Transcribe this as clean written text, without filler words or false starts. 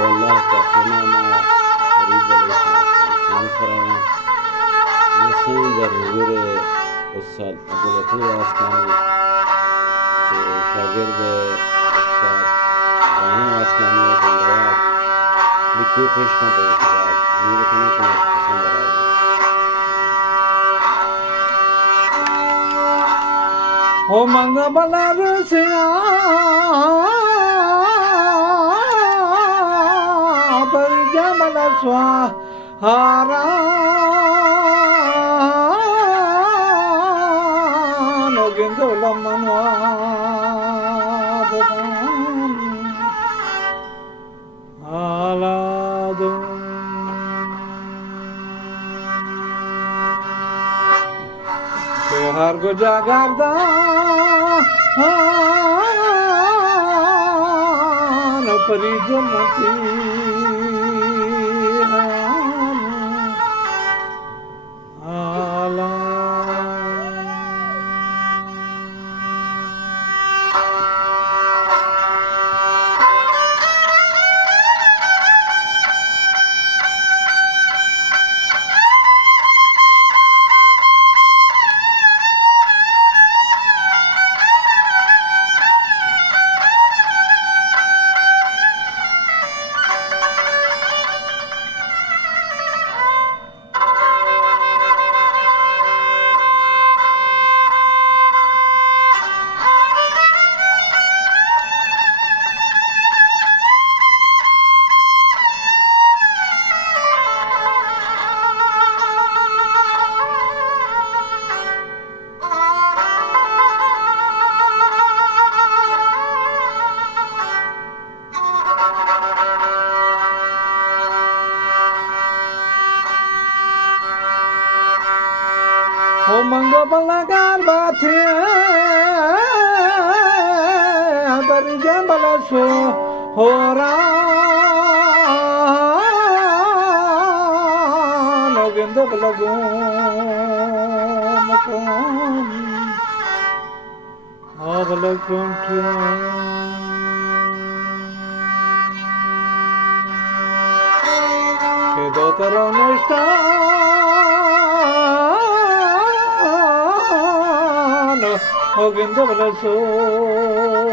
والله كافينا ما قريب ليس كان فرنا نسيندر غير أستاذ عبد اللطيف عسكاني شاگرد أستاذ إبراهيم عسكاني زنديات लिखिए पेश कौन तो आज मेरे को नहीं पसंद आ रहा है ओ मंगा बला रसिया पर जमला स्वाहारा no Gindo लमनवा Hargo jagarda no parijamati ala O manga balagar bathe barjam balaso hora nogindo balago makam abalagum ke do taranista Hogindo bala soraka